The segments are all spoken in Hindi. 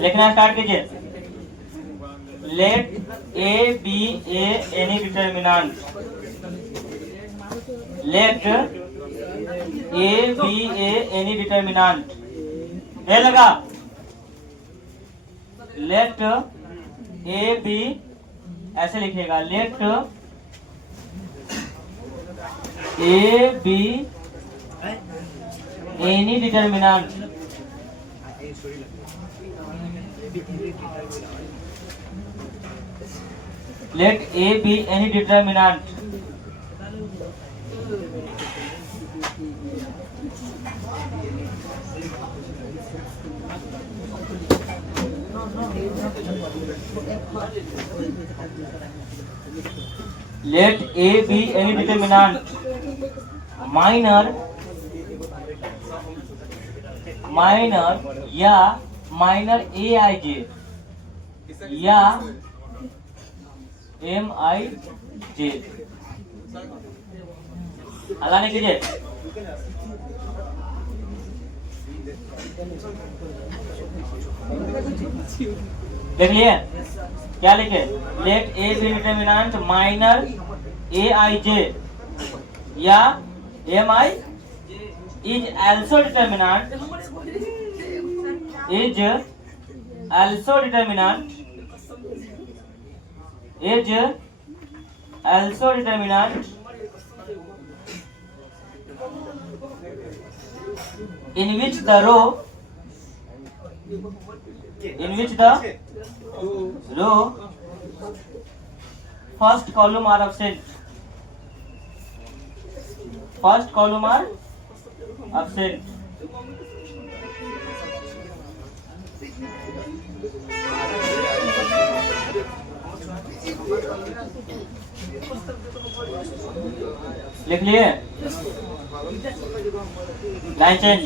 लिखना स्टार्ट कीजिए। Let A be a any determinant, let A be a any determinant, A लगा, लेट ए बी, ऐसे लिखिएगा, let A be any determinant, let A be any determinant, let A be any determinant minor या माइनर ए आई जे या एम आई जे, हलाने कीजिए। देख लिए क्या लिखे, let A be determinant minor A I J या M I is also determinant, is also determinant, is also determinant in which the row first column are absent, first column are absent, लिख लिए। Line change,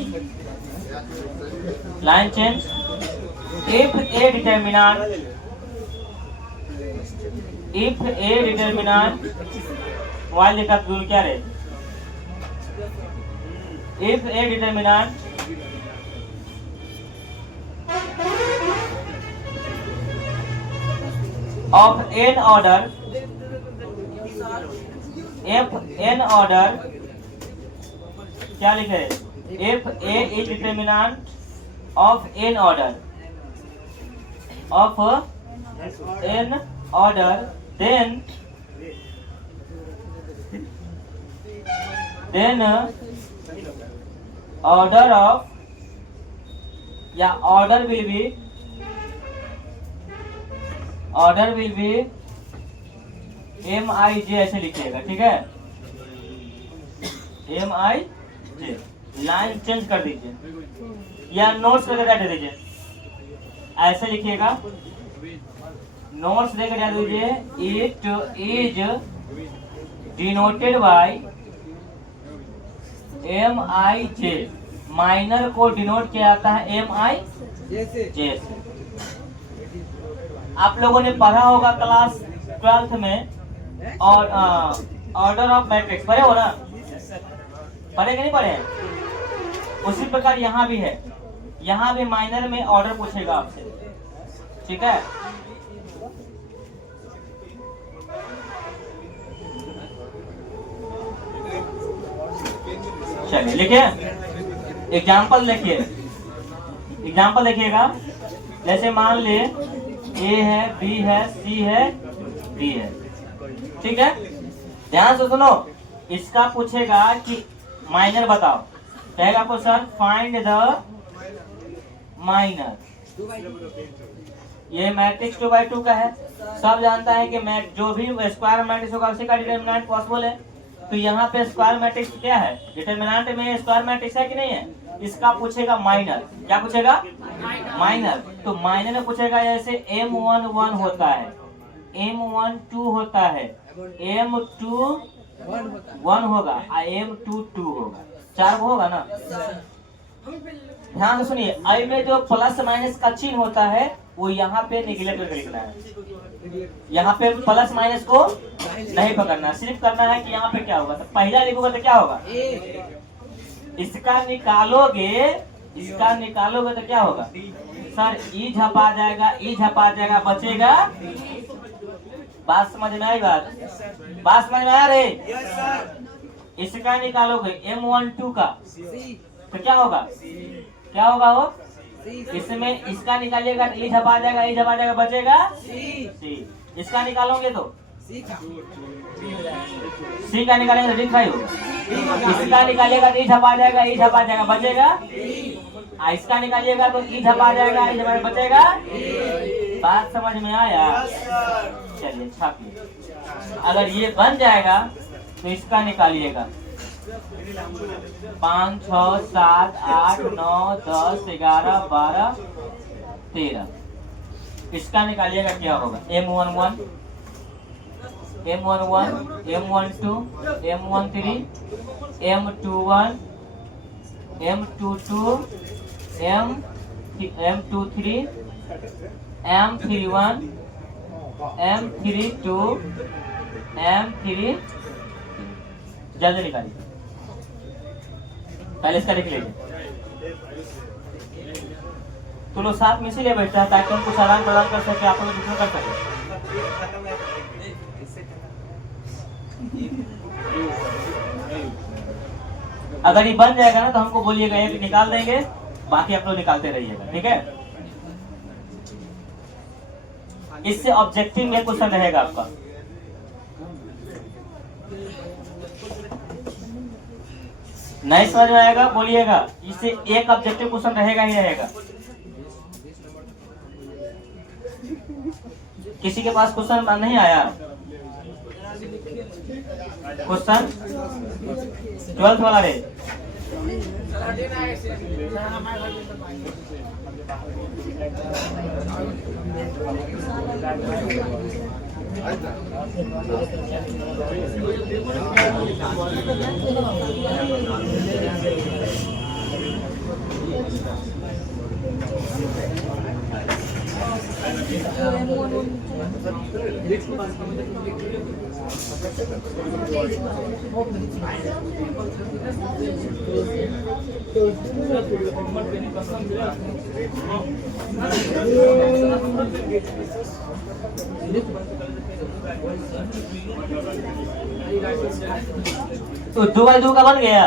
line change. If A determinant, if A determinant while लिखा तो क्या रहे, if A determinant of n order, f n order, क्या लिखे, if a is determinant of n order, of n order, then order of या order will be M I जे, ऐसे लिखिएगा, ठीक है, M I J. Line change कर दीजिए या नोट्स वगैरह दे दीजिए, ऐसे लिखिएगा, नोट्स देकर दे दीजिए। It is denoted by M I J, minor को डिनोट किया जाता है एम आई जे से। आप लोगों ने पढ़ा होगा क्लास 12th में, और ऑर्डर ऑफ मैट्रिक्स पढ़े हो ना, पढ़े कि नहीं पढ़े? उसी प्रकार यहाँ भी है, यहाँ भी माइनर में ऑर्डर पूछेगा आपसे, ठीक है। चलिए लिखिए, एग्जाम्पल लिखिए, एग्जाम्पल देखिएगा। जैसे मान ले ए है, बी है, सी है, डी है, ठीक है। ध्यान से सुनो, इसका पूछेगा कि माइनर बताओ, कहेगा आपको सर फाइंड द माइनर। ये मैट्रिक्स 2x2 का है, सब जानता है कि जो भी स्क्वायर मैट्रिक्स होगा उसी का डिटरमिनेंट पॉसिबल है। तो यहाँ पे स्क्वायर मैट्रिक्स क्या है, डिटरमिनेंट में स्क्वायर मैट्रिक्स है कि नहीं है। इसका पूछेगा माइनर, क्या पूछेगा, माइनर। तो माइनर में पूछेगा जैसे M1 1 होता है, M1 2 होता है, M2 1 होगा, M2 2 होगा, 4 होगा ना। ध्यान से सुनिए, आई में जो प्लस माइनस का चिन्ह होता है वो यहाँ पे निगलेक्ट करके लिखना है, यहाँ पे प्लस माइनस को नहीं पकड़ना, सिर्फ करना है कि यहाँ पे क्या होगा। तो पहला लिखोगे तो क्या होगा, इसका निकालोगे, इसका निकालोगे तो क्या होगा, सर ई झपा जाएगा, ई झपा जाएगा, बचेगा। बात समझ में आई? बात समझ में आ रही? इसका निकालोगे M12 का तो क्या होगा? क्या होगा वो? इसमें इसका निकालिएगा तो ई झपा जाएगा, ई झपा जाएगा, बचेगा सी। इसका निकालोगे तो सी का निकालेंगे तो D5 होगा। इसका निकालिएगा तो ई झपा जाएगा, ई झपा जाएगा, बचेगा। इसका निकालिएगा तो ई झपा जाएगा, ई झपा बचेगा। बात समझ में आया? चलिए छापिए। अगर ये बन जाएगा तो इसका निकालिएगा 5, 6, 7, 8, 9, 10, 11, 12, 13। इसका निकालिएगा क्या होगा? M11, M11, M12, M13, M21, M22, M23, M31, M32, M3। जल्दी निकालिए। पहले इसका लिख लीजिए। तो लोग साथ में इसीलिए बैठता है ताकि हम कुछ आदान प्रदान कर सके, आप लोग दूसरा कर सके। अगर ये बन जाएगा ना तो हमको बोलिएगा, एक निकाल देंगे, बाकी आप लोग निकालते रहिएगा, ठीक है? इससे ऑब्जेक्टिव में क्वेश्चन रहेगा आपका। नहीं समझ में आएगा बोलिएगा, इससे एक ऑब्जेक्टिव क्वेश्चन रहेगा ही रहेगा। किसी के पास क्वेश्चन नहीं आया? क्वेश्चन 12th वाला रे। तो 2x2 का बन गया।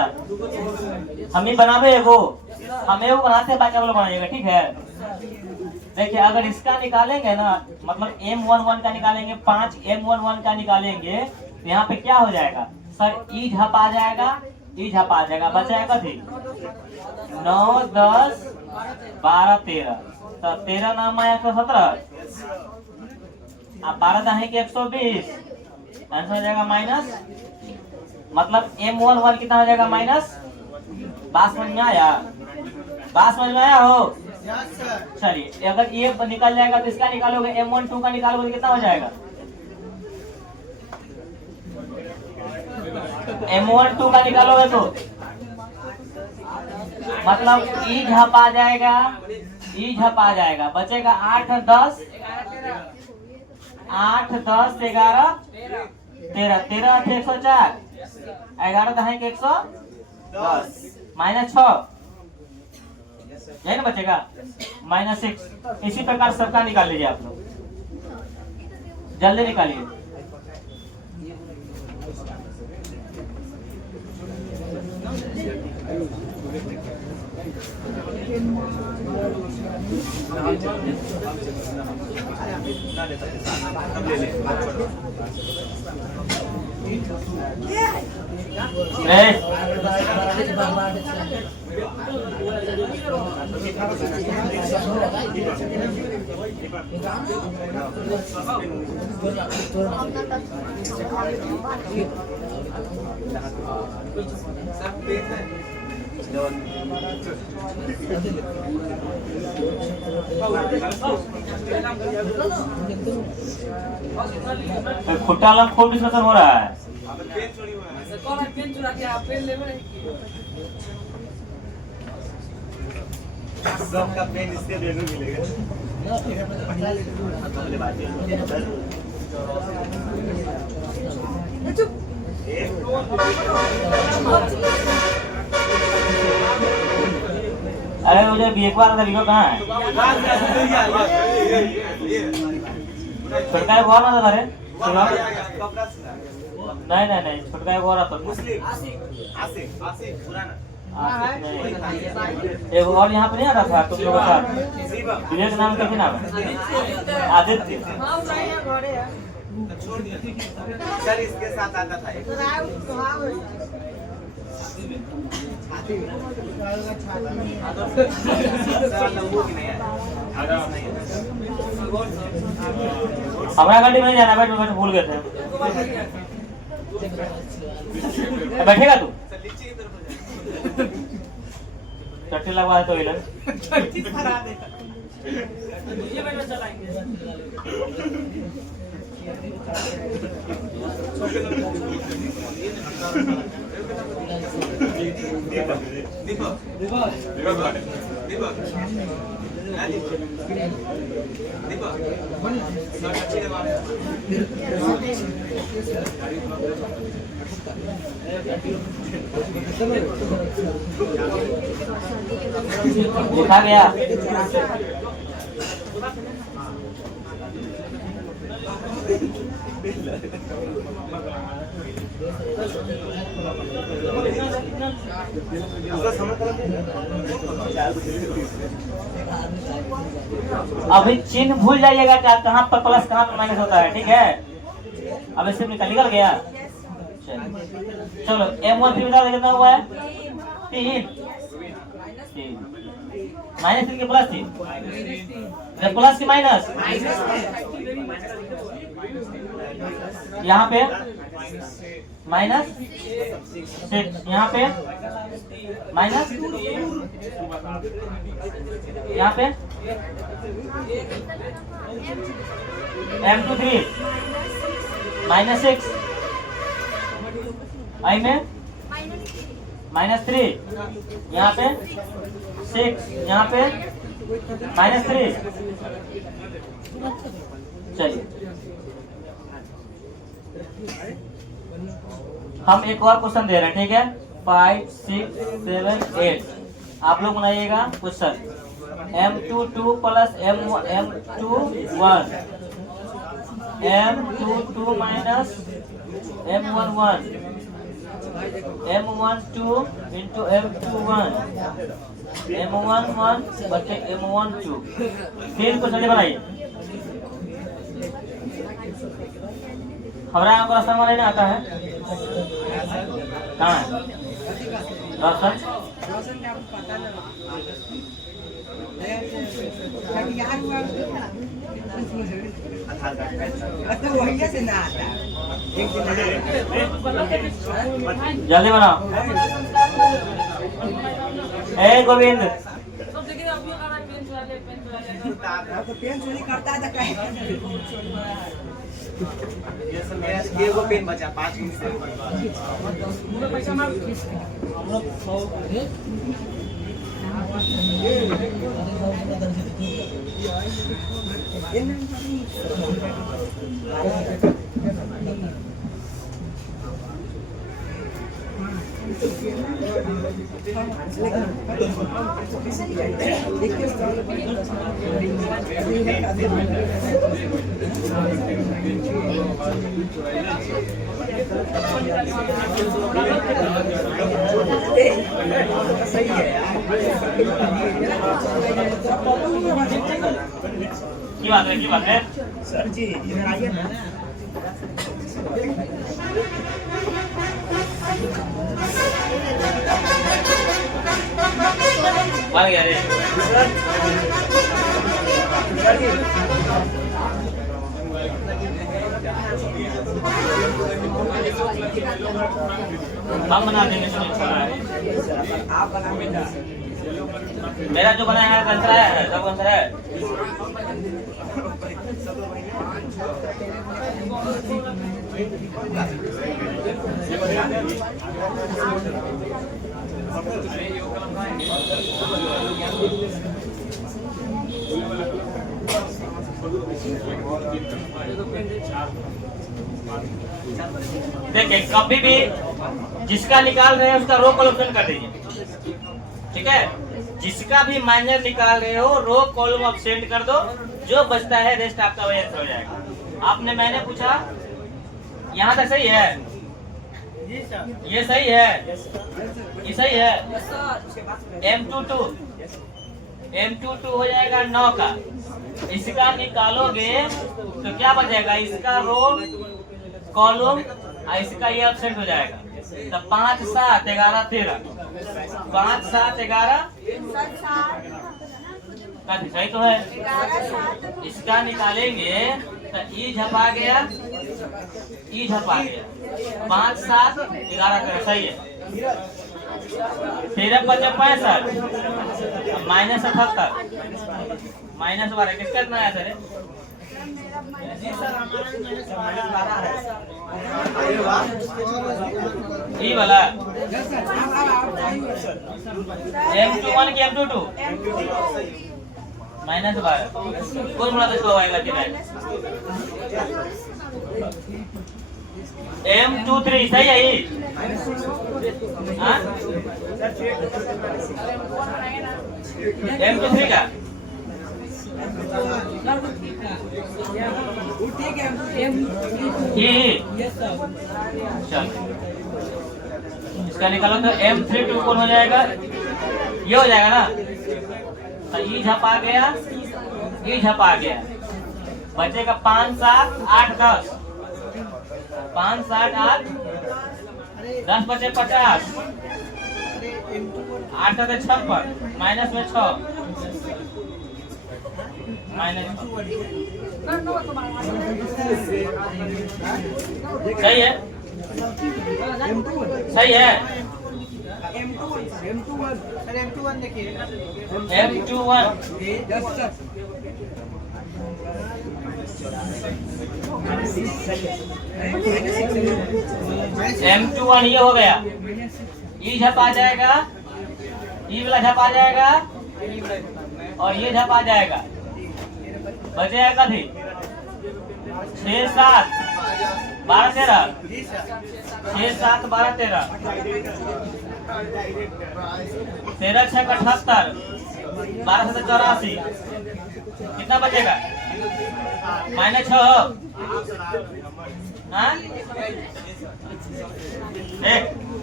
हम ही बनावे एगो, हम एगो बनाते हैं, बाकी आप लोग बनाइएगा, ठीक है? देखिए अगर इसका निकालेंगे ना, मतलब M11 का निकालेंगे, 5 M11 का निकालेंगे तो यहाँ पे क्या हो जाएगा? सर ई झप आ जाएगा, ई झप आ जाएगा, बचाएगा थी 9, 10, 12, 13। तो 13 नाम आया 117, अब 12 दाहे के 120, आंसर हो जाएगा माइनस। मतलब M11 कितना हो जाएगा? माइनस। बात समझ में आया? बात समझ में आया हो? चलिए अगर ये निकल जाएगा तो इसका निकालोगे, M12 का निकालोगे तो कितना हो जाएगा? M12 का निकालोगे तो मतलब ई झप आ जाएगा, ई झप आ जाएगा, बचेगा 8, 10, 8, 10, 11, 13, 13, 8, 104, 11 दहाई के 110, माइनस 6, यही ना बचेगा, -6। इसी प्रकार सबका निकाल लीजिए आप लोग, जल्दी निकालिए। खुट्टा खूब डिस्कशन हो रहा है। सबका पेन इसके देने मिलेगा। अरे मुझे बीएकवा का वीडियो कहाँ है? छोटका एक और ना था रे? नहीं छोटका एक और आता था। एक और यहाँ पे नहीं आता था तुम लोगों का? विवेक नाम का नाम है? आदित्य। सर इसके साथ आता था हमारा गाड़ी में नहीं जाना, बैठ भूल गए थे। बैठेगा तू? चट्टी लगवा तो इधर लिखा गया। अभी चिन्ह भूल जाइएगा कहाँ पर प्लस कहाँ पर माइनस होता है, ठीक है? अब इससे निकल गया। चलो M1 3 बता कितना हुआ है? 3 माइनस 3 के प्लस 3, प्लस की माइनस यहाँ पे माइनस 6, यहाँ पे माइनस, यहाँ पे M2 3 माइनस 6, आई में माइनस 3, यहाँ पे 6, यहाँ पे माइनस 3। चलिए हम एक और क्वेश्चन दे रहे हैं, ठीक है? 5, 6, 7, 8 आप लोग बनाइएगा question. M22 plus M21, M22 minus M11, M12 into M21, M11 बटे M12। तीन क्वेश्चन बनाइए। हमारा यहाँ पर आसान वाला नहीं आता है, कहाँ है रोशन? जल्दी बनाओ। ए गोविंद पेन चोरी करता है तो कहीं ये सब मेरा एगो पेन बचा 5 मिनट से पैसा मार सही है की बात है सर जी, इधर आइए ना। बन गया रे। हम बना देंगे, आप बना। मेरा जो बना है आंसर है, सब आंसर है। देखिए कभी भी जिसका निकाल रहे हैं उसका रो कॉलम कर दीजिए, ठीक है? जिसका भी माइनर निकाल रहे हो रो कॉलम अपसेंट कर दो, जो बचता है रेस्ट आपका वही आंसर हो जाएगा। आपने मैंने पूछा यहाँ तक सही है, ये सही है, ये सही है। M22 हो जाएगा 9 का, इसका निकालोगे तो क्या बचेगा, इसका रो कॉलम और इसका ये एब्सेंट हो जाएगा। तो 5 7 11 13, 5 7 11 सही तो है। इसका निकालेंगे तो ई झपा गया, ई झपा गया, 5 7 11 का सही है। 13 5 65, -78, -12 किसका इतना आया सर? ये वाला M21 की M22 -12 कौन बड़ा तो आएगा कि नहीं? M23 सही है ये? हाँ? M23 का चल इसका निकालो तो M32 कौन हो जाएगा, ये हो जाएगा ना। तो ई झपा गया, ई झपा गया, बचेगा 5 7 8 10, 5 7 8 10 बचे 50, 8 7 56, माइनस में 6 सही है, सही है। M21 देखिए, M21 M21 ये हो गया, ई झप आ जाएगा, ई वाला झप आ जाएगा और ये झप आ जाएगा, बचेगा कभी 6 7 12 13, 6 7 12 13, 13 6 78, 12 7 84, कितना बचेगा -6। हाँ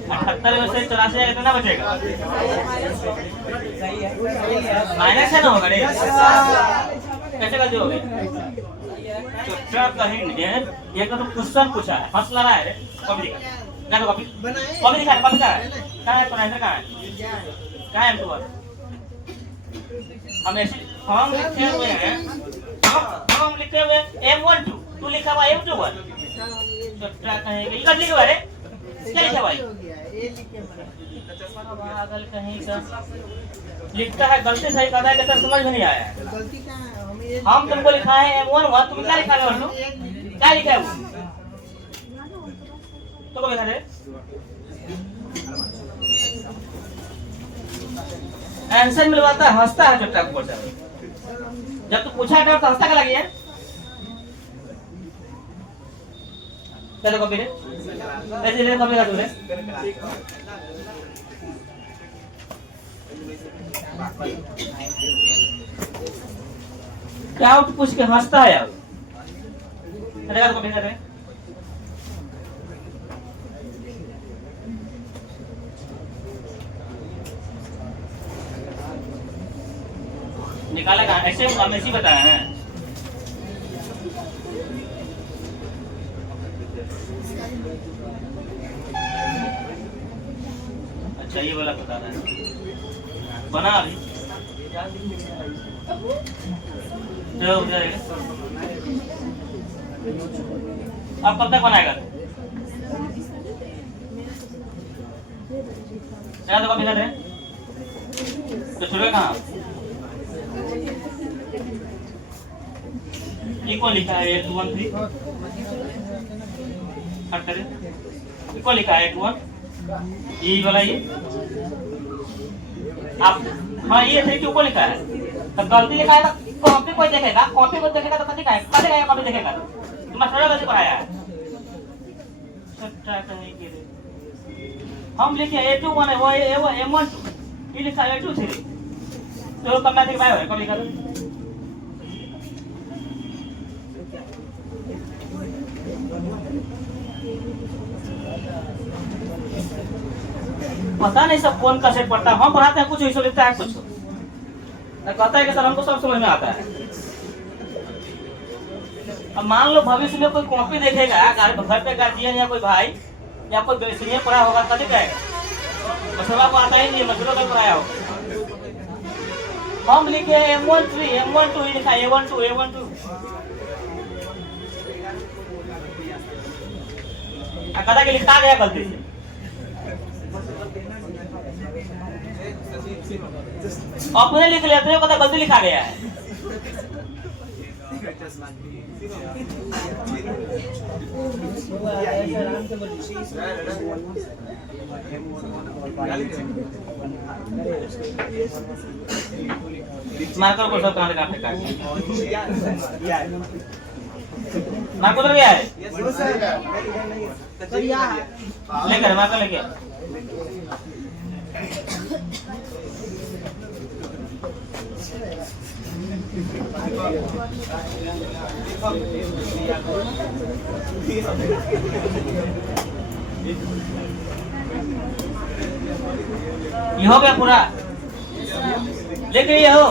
78 में से 84 कितना बचेगा, माइनस है ना होगा नहीं, कैसे गलती हो गई? तो कहीं नहीं, ये तो क्वेश्चन पूछा है, हंस लगा है, कॉपी दिखा, तो कॉपी कॉपी दिखा, कॉपी कहाँ है, तो नहीं कहाँ है M21? हम ऐसे फॉर्म लिखे हुए हैं, फॉर्म लिखे हुए M12, तू लिखा हुआ M21, तो क्या कहेंगे, ये लिखा हुआ है, क्या लिखा हुआ है? पागल कहीं का लिखता है, गलती सही कहता है, लेकिन समझ में नहीं आया है। गलती क्या है? हम तुमको लिखा है M1 हुआ, तुम क्या लिखा है? क्या लिखा है वो? तो को लिखा है आंसर मिलवाता है, हंसता है चुपचाप बोल रहा है। जब तू पूछा है तो हंसता क्या लगी है? चलो कॉपी ले, ऐसे ले कॉपी का तूने क्या उठ पूछ के हंसता है यार। चलेगा तो कॉपी कर रहे निकालेगा, ऐसे हम ऐसे बताया है। अच्छा ये वाला बता रहा है, बना अभी तो हो जाएगा। अब कब तक बनाएगा? क्या तो कभी हैं तो छुड़े कहाँ? ये कौन लिखा है 8213? हट करे, ये कौन लिखा है 81? ये वाला ये आप, हाँ ये 32 को लिखा है, तो गलती लिखा है तो कॉपी कोई देखेगा, कॉपी को देखेगा तो कभी कहेगा कॉपी देखेगा, तुम्हारा गलती कराया है। हम लिखे A21 है, वो M12, ये लिखा है A23, तो कम मैथ बाय हो कब लिखा था? पता नहीं सब कौन कैसे पढ़ता है। हम पढ़ाते हैं कुछ, इसको लिखता है कुछ, कहता है कि सर हमको सब समझ में आता है। अब मान लो भविष्य में कोई कॉपी देखेगा, घर पे गार्जियन या कोई भाई या कोई सीनियर पढ़ा होगा, कभी कहेगा मसला को आता ही नहीं है, मसलों का पढ़ाया होगा। हम लिखे M13 M12 लिखा A12 A12, कहता कि लिखा गया गलती से। अपने लिख लेते हो, कहता गलती लिखा गया है। मार्कर को सब कहाँ काट मार्कर उधर गया है, लेकर मार्कर लेके ये हो गया पूरा, लिख रही हो।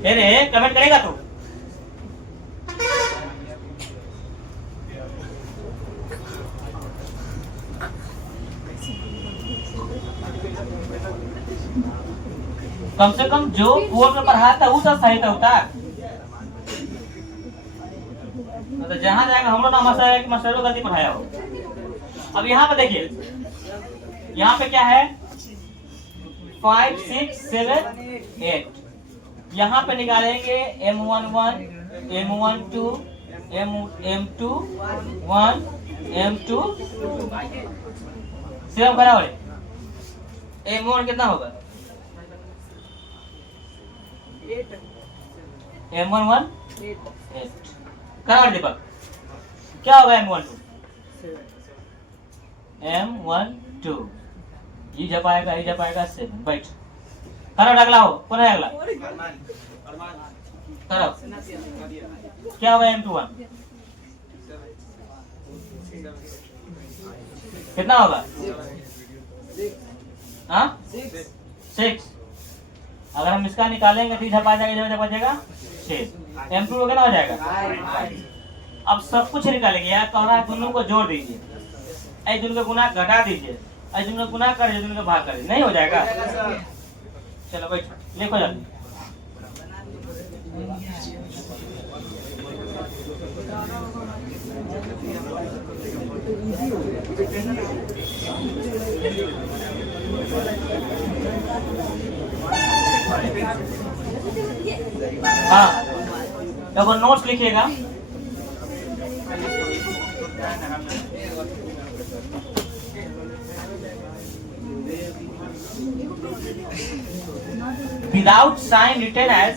अरे कमेंट करेगा तू? कम से कम जो बोर्ड में पढ़ाया था वो सब सही था। तो जहां जाएगा हम लोग नाम है कि मास्टर गलती पढ़ाया हो। अब यहाँ पे देखिए, यहाँ पे क्या है 5 6 7 8, यहाँ पे निकालेंगे M11 M12 M21 M2 सिर्फ बराबर है। M1 कितना होगा? M11 8 करा दीपक, क्या होगा M12? M12 ये जपाएगा 7, बैठ करो, अगला हो, कौन है अगला? करो, क्या होगा M21? कितना होगा? 6। अगर हम इसका निकालेंगे तो इधर बचेगा 6। M2 कितना हो जाएगा? अब सब कुछ निकालेंगे। यार कह रहा है दोनों को जोड़ दीजिए, ऐसे दोनों का गुना घटा दीजिए, ऐसे दोनों का गुना कर दीजिए, दोनों का भाग कर दीजिए, नहीं हो जाएगा? चलो बैठ, लिखो जल्दी। हाँ, अब नोट्स लिखिएगा। Without sign written as,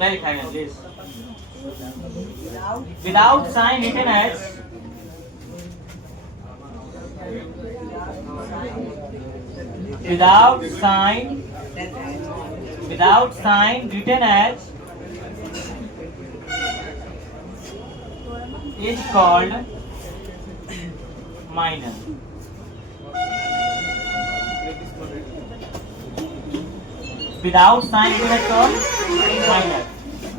मैं लिखाएंगे please. Without sign written as, without sign written as is called minor. Without sign written as called minor.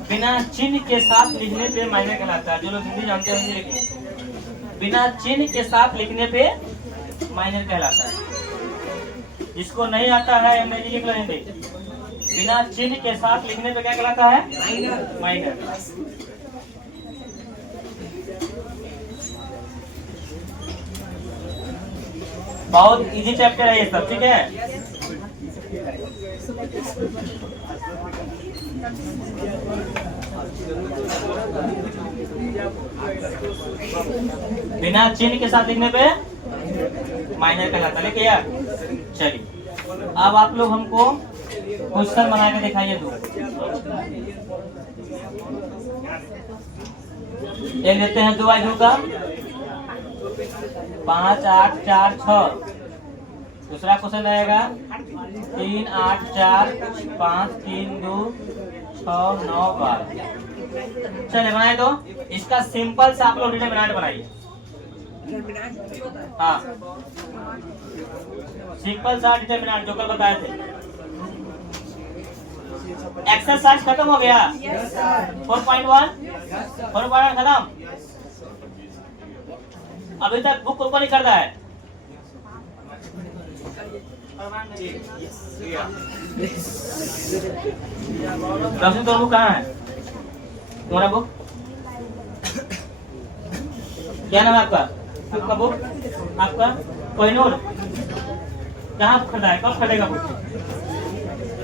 बिना चिन्ह के साथ लिखने पे माइनर कहलाता है। जो लोग हिंदी जानते हैं हिंदी लिखें। बिना चिन्ह के साथ लिखने पे माइनर कहलाता है। जिसको नहीं आता है अंग्रेजी लिख लो हिंदी। बिना चिन्ह के साथ लिखने पे क्या कहलाता है? माइनर। बहुत इजी चैप्टर है ये सब, ठीक है? बिना चिन्ह के साथ लिखने पे माइनर कहलाता है। लिखिए यार, चलिए अब आप लोग हमको क्वेश्चन बना के दिखाइए। दो एक देते हैं 2 का 5 8 4 6। दूसरा क्वेश्चन रहेगा 3 8 4 5 3 2 6 9 12। चलिए बनाए तो इसका सिंपल से आप लोग डिटरमिनेंट बनाइए। हाँ सिंपल सा डिटरमिनेंट जो कल बताए थे। एक्सरसाइज खत्म हो गया 4.1 खत्म। अभी तक बुक ओपन नहीं करता है। रफी तो बुक कहाँ है तुम्हारा बुक? क्या नाम है आपका? आपका बुक आपका कोहिनूर कहाँ खरीदा है? कब खरीदेगा बुक?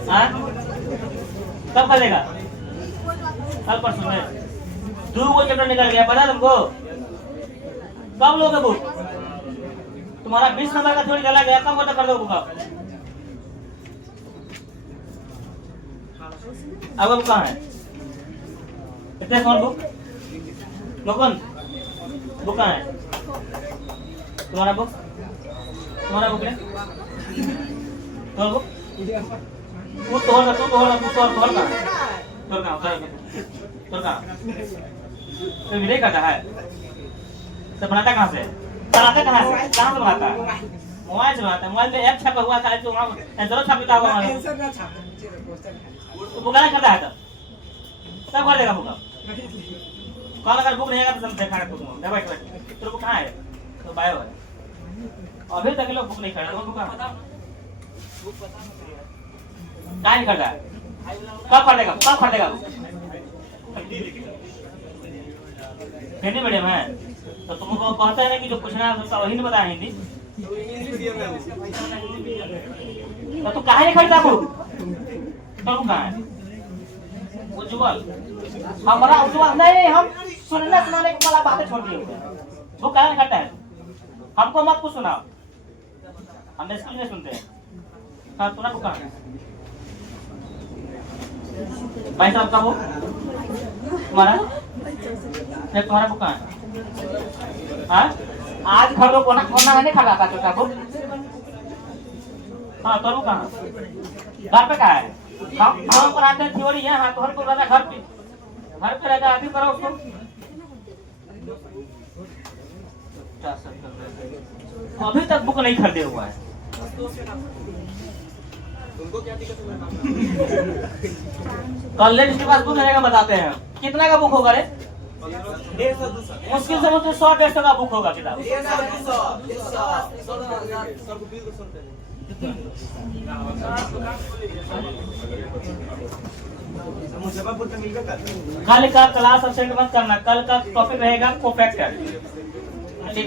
हाँ कब खरीदेगा? कल परसों में 2 चैप्टर निकल गया पता तुमको? कब लोगे बुक? तुम्हारा 20 नंबर का थ्योरी चला गया, कब खत्म कर दो बुक आप? अब बुक कहाँ है? कितने कौन बुक? मुकुंद बुक कहाँ है? तुम्हारा बुक? तुम्हारा बुक है? तुम्हारा बुक? तू तोड़ कहाँ? तो विनय करता है तो बनाता कहाँ से? बनाता कहाँ से? कहाँ से बनाता है? मोबाइल से बनाता है। मोबाइल में ऐप छपा हुआ था तो वहाँ जरूर छपता हुआ तो बुक नहीं करता है तब कर देगा बुक। कल अगर बुक नहीं आएगा तो देखा है बैठ तो बुक कहाँ है? तो बायो है। अभी तक लोग बुक नहीं कर रहे। बुक कहाँ नहीं करता है? कब कर देगा? कब कर देगा? हिंदी मीडियम है तो तुमको कहते हैं ना कि जो पूछना है वही नहीं बताया हिंदी तो तू कहाँ नहीं खरीदा बुक? तो कहाँ है? उज्जवल हमारा उज्जवल नहीं, हम सुनने सुनाने की वाला बातें छोड़ दिए। वो क्या करता है? हमको मत कुछ सुनाओ, हम स्कूल में सुनते हैं। हाँ तुम्हारा बुक कहाँ है? भाई साहब का बुक तुम्हारा? तुम्हारा बुक कहाँ है? हाँ आज घर लोग कोना नहीं खा था छोटा बुक। हाँ तो बुक कहाँ? घर पे कहाँ है? हम पढ़ाते हैं थ्योरी है। हाँ तो हर को रहता घर पे रहता अभी करो उसको। अभी तक बुक नहीं खरीदे हुआ है। कॉलेज के पास बुक रहेगा बताते हैं। कितना का बुक होगा रे? मुश्किल से मुश्किल 100-150 का बुक होगा किताब। कल का क्लास अटेंड मत करना। कल का टॉपिक रहेगा कोफैक्टर।